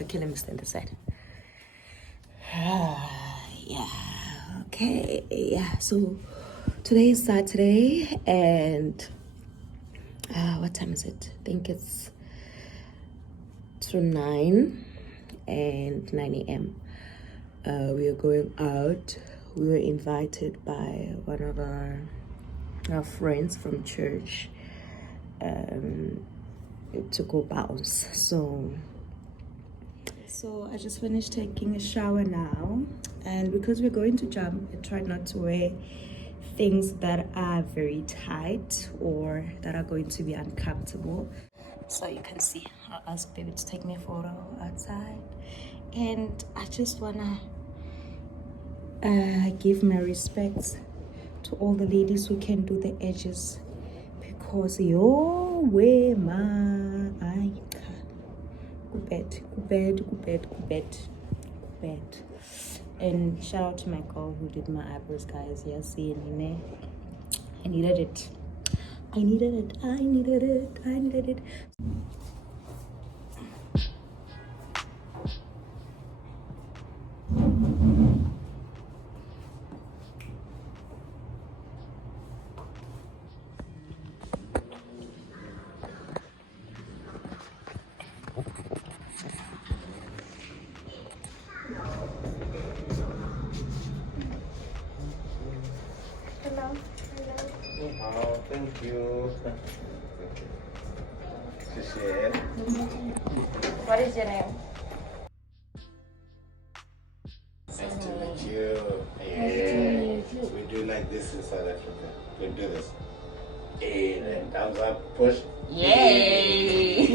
Okay, let me stand aside. Yeah, okay, yeah. So today is Saturday, and what time is it? I think it's to 9 and 9 a.m. We are going out. We were invited by one of our friends from church to go bounce. So I just finished taking a shower now, and because we're going to jump, I tried not to wear things that are very tight or that are going to be uncomfortable. So you can see, I'll ask baby to take me a photo outside, and I just wanna give my respects to all the ladies who can do the edges, because your way my good bed. And shout out to my girl who did my eyebrows, guys. Yes, see, I needed it. Oh, thank you. What is your name? Nice to meet you. Yeah. We do like this in South Africa. We do this. And thumbs up, push. Yay!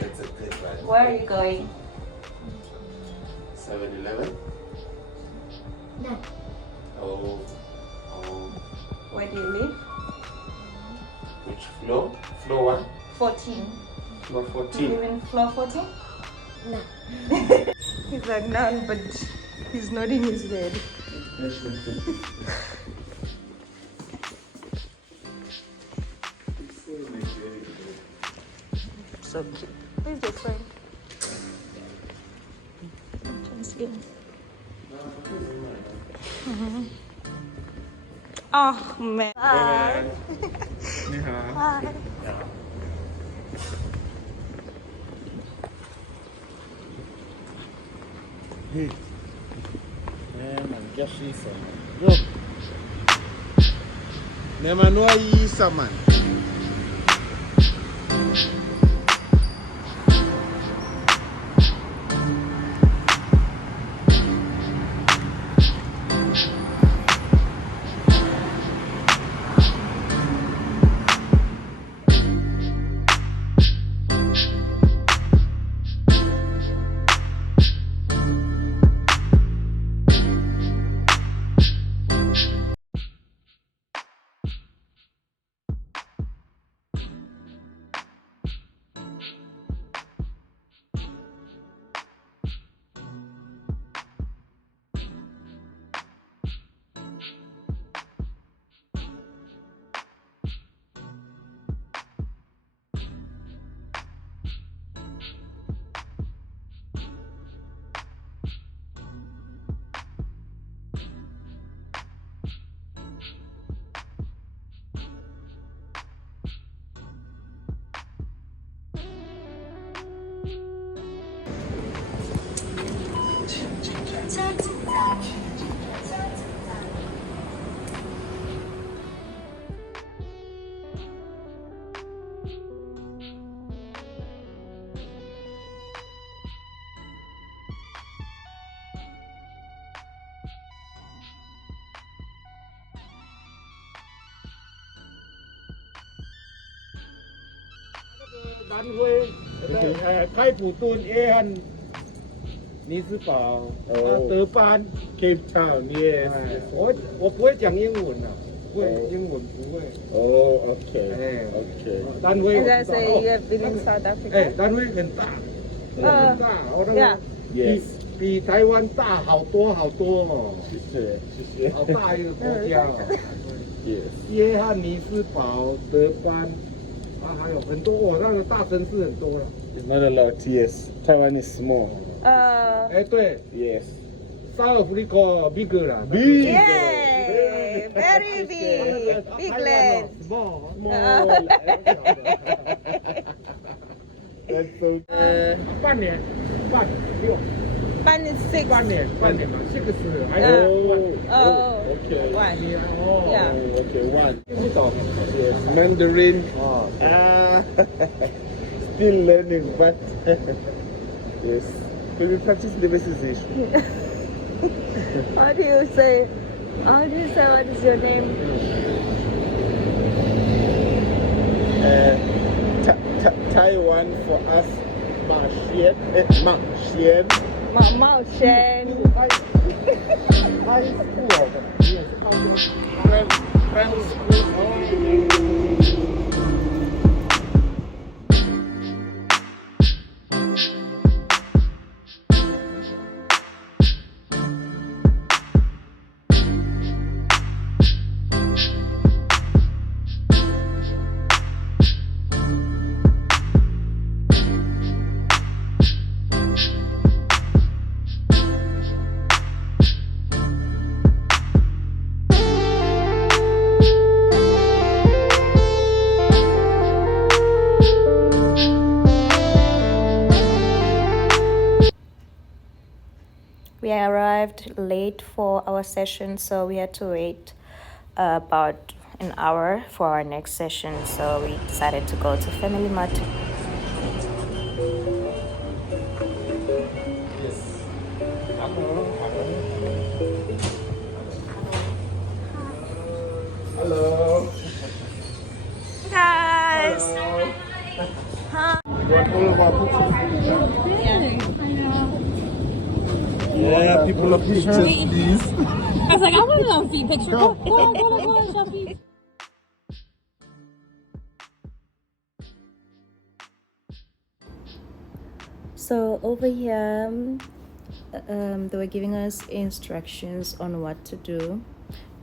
It's a good one. Where are you going? 7-Eleven? No. Oh. Where do you live? Which floor? Floor 1? 14. Floor Do you 14. live in floor 14? No. He's like, none, but he's nodding his head. So cute. Where's your friend? Oh man. Hi. Hi. Hey. Man, just see some. Look. Never know you someone.单位开普敦 A 和尼斯堡德班 Cape Town yes 我不会讲英文啊不会英文不会哦 OK 单位 As I say, you have been in South Africa. 单位很大很大我那个 比台湾大好多哦谢谢好大一个国家哦约翰尼斯堡德班还有很多哦，那个大城市很多了。 Not a lot, yes. Taiwan is small. 哎，对 Yes. ，South Africa bigger 啦。 Big. Yay! Very big. Big land. Small。 Small. That's so. 半年，半六， Fun is 6. 半年嘛，6还有 Oh. Okay. 1. 年哦。 Yeah. Okay, one. 听不懂。 Yes. Mandarin. 哦， Still learning, but yes. We practice negotiation. How do you say? What is your name? Taiwan for us, Ma Xian. Mao Shen. 他是富有的，你也是靠近。 Friends school. We arrived late for our session, so we had to wait about an hour for our next session. So we decided to go to Family Mart. Hello. Guys! Yeah, people of pictures, please. I was like, I want to know a few pictures. Go on, Sophie. So over here, they were giving us instructions on what to do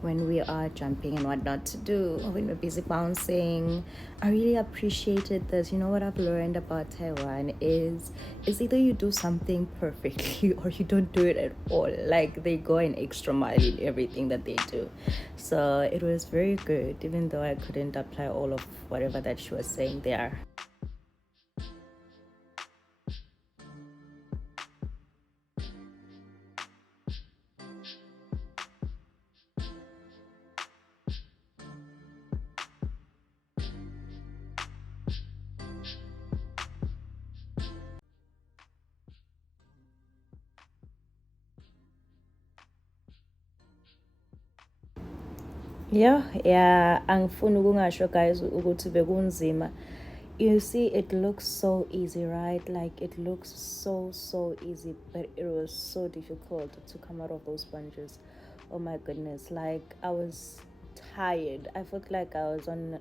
when we are jumping and what not to do when we're busy bouncing. I really appreciated this. You know what I've learned about Taiwan is either you do something perfectly or you don't do it at all. Like they go an extra mile in everything that they do. So it was very good, even though I couldn't apply all of whatever that she was saying there. Yeah, angifuni ukungasho guys ukuthi bekunzima. You see, it looks so easy, right? Like it looks so easy, but it was so difficult to come out of those sponges. Oh my goodness, like I was tired. I felt like I was on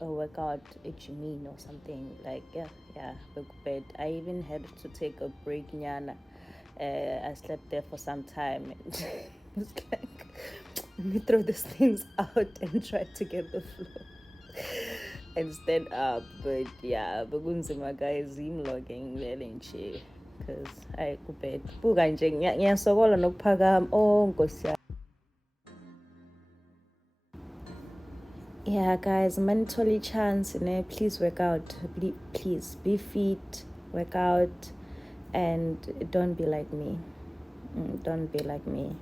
a workout Airgene or something. Like yeah, bed. I even had to take a break, nyana. I slept there for some time. It was like, let me throw these things out and try to get the flow and stand up. But yeah, bekunzima guys, imlogging vele nje because I kubed buka nje ngiyasokola nokuphakama. Oh Nkosi yami. Yeah guys, mandithole chance please work out. Please be fit, work out, and don't be like me. Don't be like me.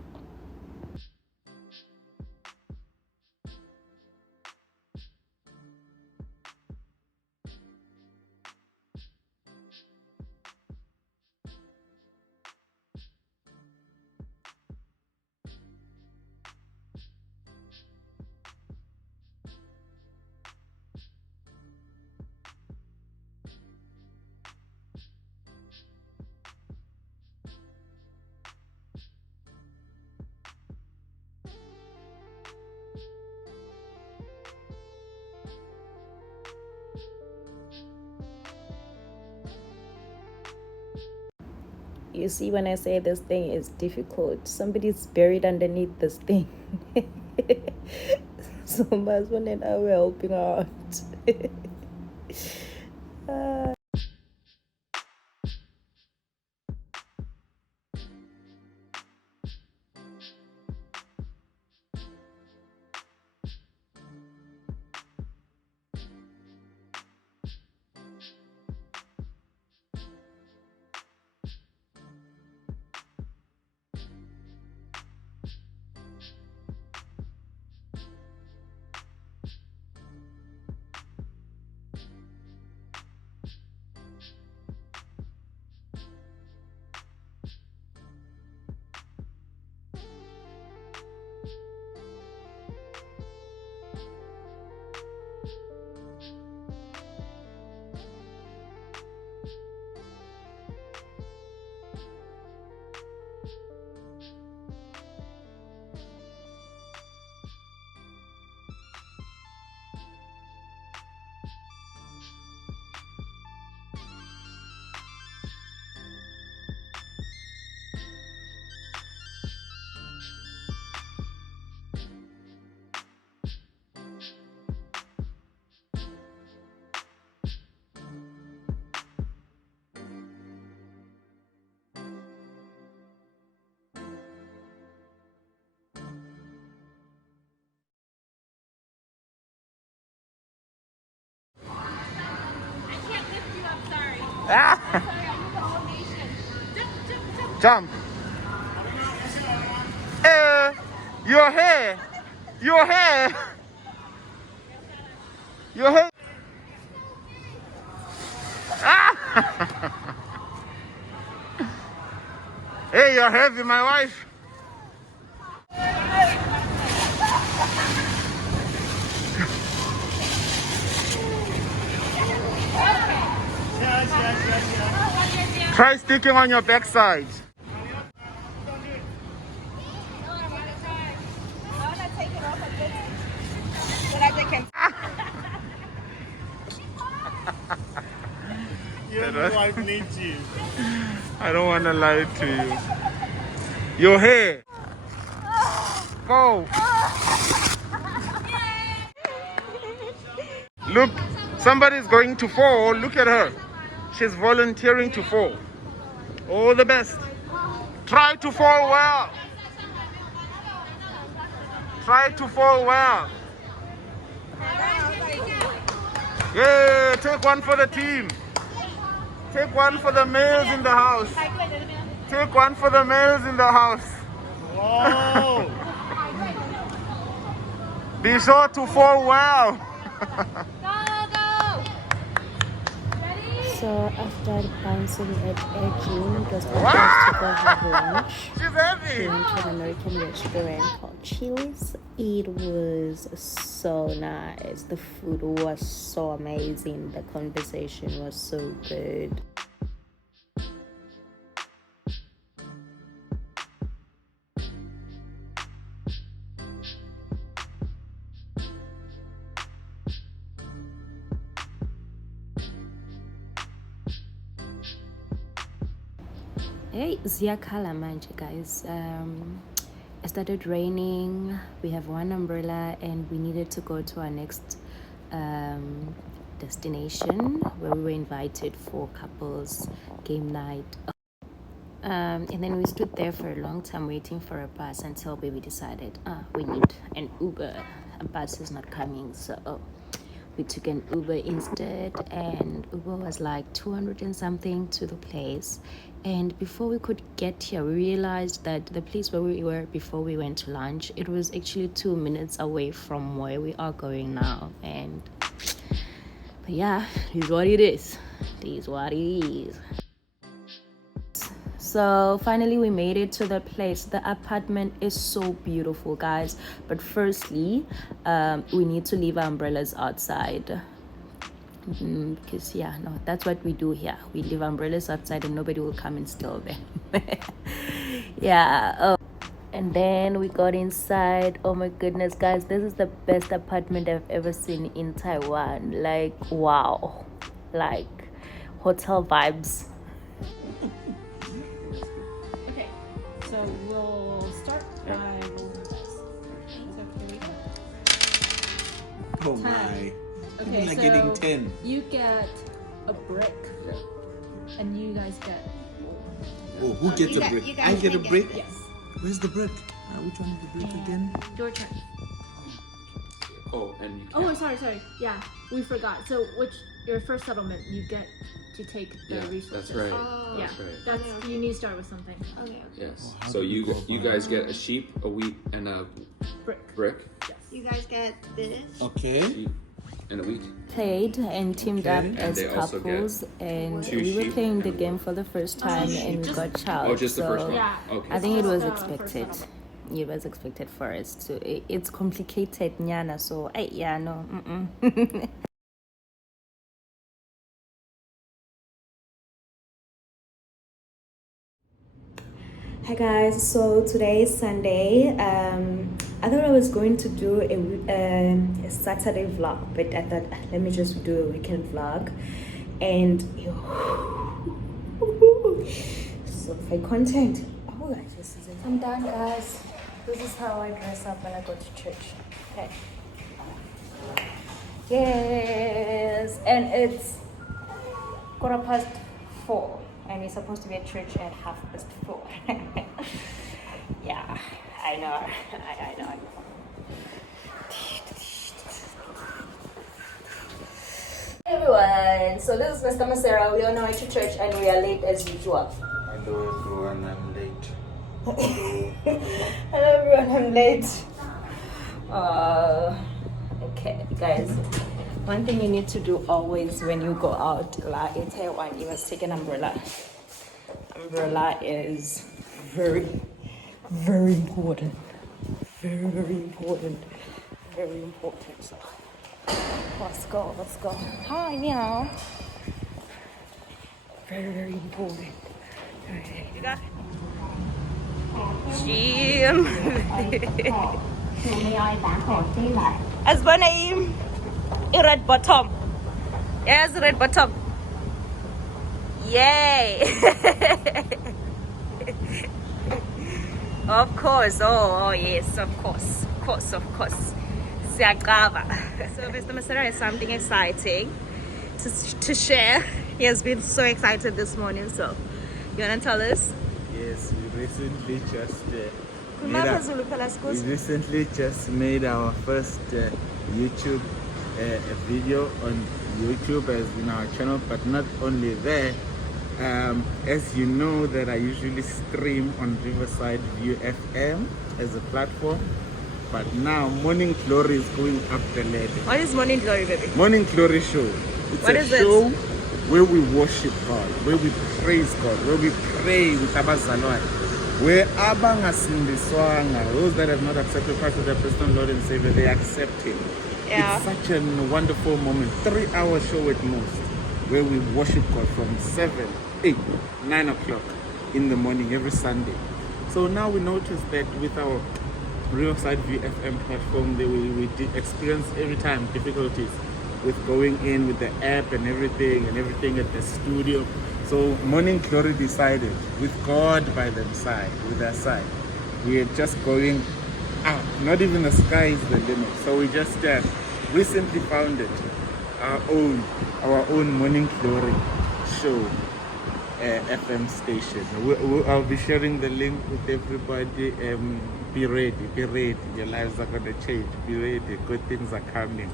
You see, when I say this thing is difficult, somebody's buried underneath this thing. So my husband and I were helping out. Ah! Jump. Your hair. Your hair. Your hair. Ah! Hey, you're heavy, my wife. Try sticking on your backside. wife needs you. I don't want to lie to you. Your hair. Go. Look, somebody's going to fall. Look at her. She's volunteering to fall. All the best. Try to fall well. Try to fall well. Yeah, take one for the team. Take one for the males in the house. Take one for the males in the house. Whoa! Be sure to fall well. So after bouncing at Airgene, it was time to go have lunch. She's heavy. We went to an American restaurant called Chili's. It was so nice. The food was so amazing. The conversation was so good. Hey, ziyakhala manje, guys. It started raining. We have one umbrella and we needed to go to our next destination where we were invited for couples game night. And then we stood there for a long time waiting for a bus until baby decided we need an Uber. A bus is not coming, so we took an Uber instead, and Uber was like 200 and something to the place. And before we could get here, we realized that the place where we were before we went to lunch, it was actually 2 minutes away from where we are going now. But yeah, it is what it is. It is what it is. So finally we made it to the place. The apartment is so beautiful, guys, but firstly we need to leave our umbrellas outside because that's what we do here. We leave umbrellas outside and nobody will come and steal them. And then we got inside. Oh my goodness, guys, this is the best apartment I've ever seen in Taiwan. Like, wow, like hotel vibes. So we'll start by. Oh my. Okay, Like so getting 10. you get a brick, and you guys get. Oh, who gets a brick? I get a brick? Yes. Where's the brick? Which one is the brick again? Your turn. Oh, and you Oh, sorry. Yeah, we forgot. So, your first settlement, you get to take the resources. that's right. Yeah, That's right. that's you need to start with something. Okay. Yes. So you guys get a sheep, a wheat, and a brick. Yes. You guys get this. Okay. Sheep and a wheat. Played and teamed up And as they also couples, and two we were sheep playing the and a game for the first time, and we got child. Oh, just the first one. Yeah. Okay. I think it was Just the first expected. settlement. It was expected for us to. It's complicated, Nyana. So, no. Hi guys, so today is Sunday. I thought I was going to do a Saturday vlog, but I thought let me just do a weekend vlog. And so for content. Oh guys, this is it. I'm done, guys. This is how I dress up when I go to church. Okay. Yes, and it's 4:15. And we're supposed to be at church at 4:30. Yeah, I know. I know. everyone. So this is Mr. Masera. We are on our way to church and we are late as usual. Hello everyone, I'm late. Hello everyone, I'm late. Okay, guys. One thing you need to do always when you go out, you must take an umbrella. Umbrella is very, very important. Very, very important. Very important. So, let's go, let's go. Hi, meow. Very, very important. Okay, you got Jim. As my name, red bottom. Yes, red bottom. Yay! Of course. Oh yes, of course. Siyagrava. So Mr. Masera has something exciting to share. He has been so excited this morning. So, you wanna tell us? Yes, we recently just made our first YouTube video on YouTube as in our channel, but not only there. As you know that I usually stream on Riverside View FM as a platform, but now Morning Glory is going up the ladder. What is Morning Glory, baby? Morning Glory Show. It's what a is show it? where we worship God, where we praise God, where we pray with abazalwane, where abangasindiswanga, those that have not accepted Christ as their personal Lord and Savior, they accept Him. Yeah. It's such a wonderful moment, 3-hour show at most, where we worship God from 7, 8, 9 o'clock in the morning every Sunday. So now we notice that with our Riverside View FM platform, we did experience every time difficulties with going in with the app and everything at the studio. So Morning Glory decided, with God by their side, we are just going up. Not even the sky is the limit. So we just recently founded our own Morning Glory show FM station. I'll be sharing the link with everybody. Be ready. Your lives are gonna change. Be ready. Good things are coming.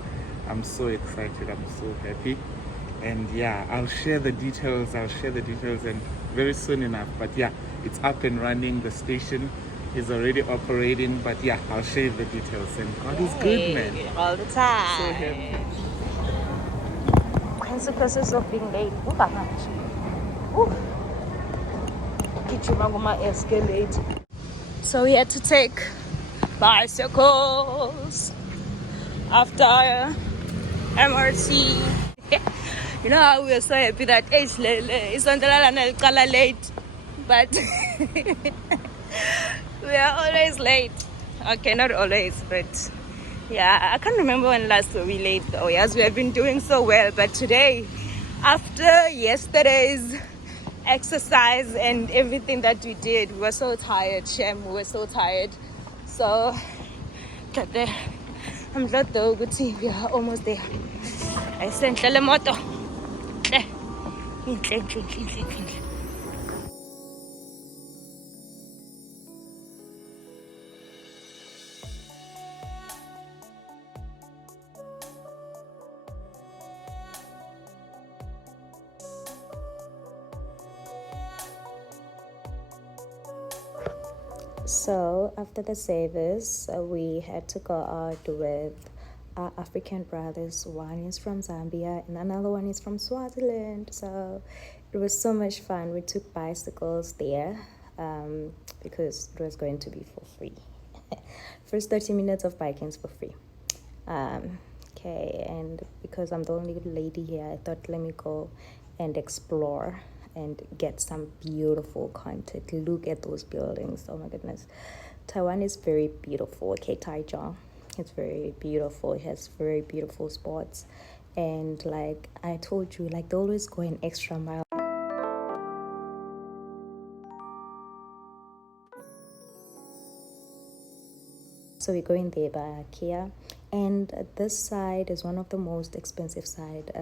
I'm so excited. I'm so happy. And yeah, I'll share the details and very soon enough. But yeah, it's up and running. The station is already operating. But yeah, I'll share the details. And God is good, man. All the time. So happy. Consequences of being late. Escalate. So we had to take bicycles after MRT. You know how we are so happy that it's late, but we are always late. Okay, not always, but yeah, I can't remember when last we were late though. Yes, we have been doing so well, but today, after yesterday's exercise and everything that we did, we were so tired, Shem. We were so tired. So, I'm glad though, good see we are almost there. I sent Telemoto. So after the service, we had to go out with our African brothers. One is from Zambia and another one is from Swaziland. So it was so much fun. We took bicycles there because it was going to be for free. First 30 minutes of biking is for free. Okay, and because I'm the only lady here, I thought let me go and explore and get some beautiful content. Look at those buildings. Oh my goodness. Taiwan is very beautiful. Okay, Taichung. It's very beautiful. It has very beautiful spots. And like I told you, like they always go an extra mile. So we're going there by Kia. And this side is one of the most expensive side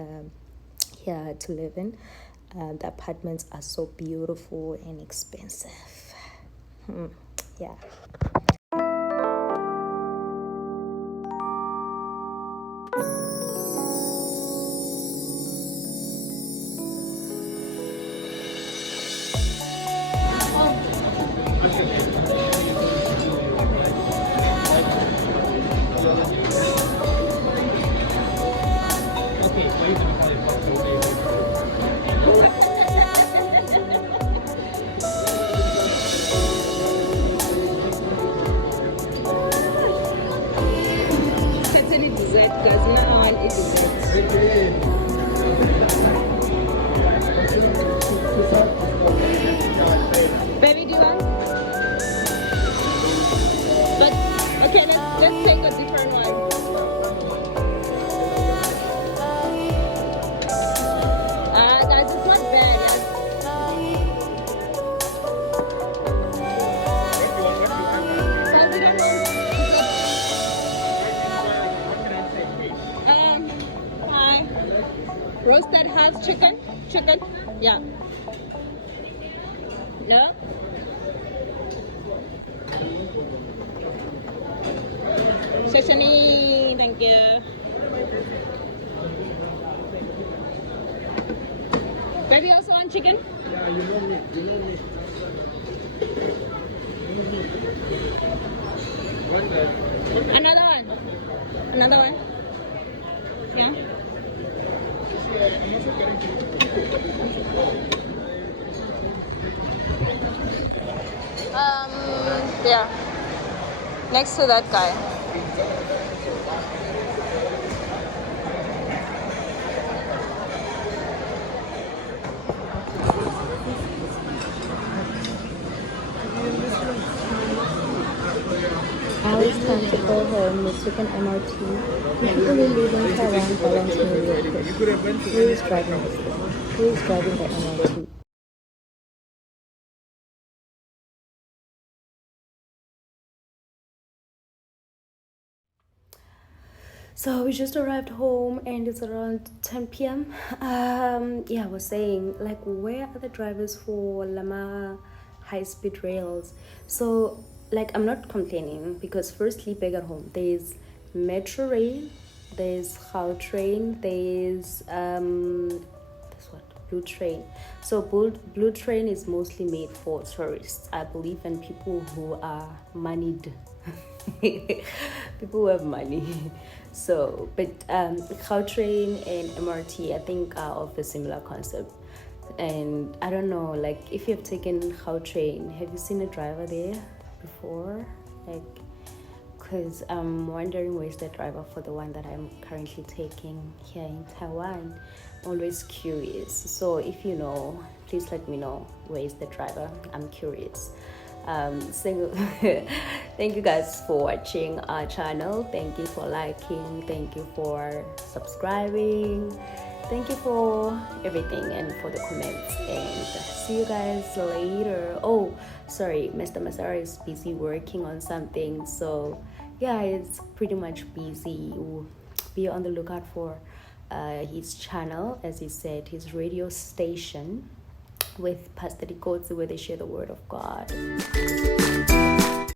here to live in. The apartments are so beautiful and expensive. Yeah. Chicken? Yeah. No? Sesame, thank you. Baby also want chicken? Yeah, you know me. Another one. Another one. Yeah. Yeah. Next to that guy. Now it's time to go home. We took an MRT. The people who live in Taiwan balance me real quick. Who is driving this thing? Who is driving the MRT? So we just arrived home and it's around 10 p.m. Yeah, I was saying, like, where are the drivers for Lama high-speed rails? So, like, I'm not complaining because firstly, back at home, there's Metro Rail, there's Gautrain, there's Blue Train. So Blue Train is mostly made for tourists, I believe, and people who are moneyed. People who have money. So, but Gautrain and MRT, I think, are of a similar concept. And I don't know, like, if you've taken Gautrain, have you seen a driver there before? Like, because I'm wondering where's the driver for the one that I'm currently taking here in Taiwan. I'm always curious. So if you know, please let me know where is the driver. I'm curious. So thank you guys for watching our channel. Thank you for liking. Thank you for subscribing. Thank you for everything and for the comments, and see you guys later. Oh, sorry, Mr. Masara is busy working on something, so yeah, it's pretty much busy. Be on the lookout for his channel, as he said, his radio station with Pastor Dikotsi, where they share the word of God.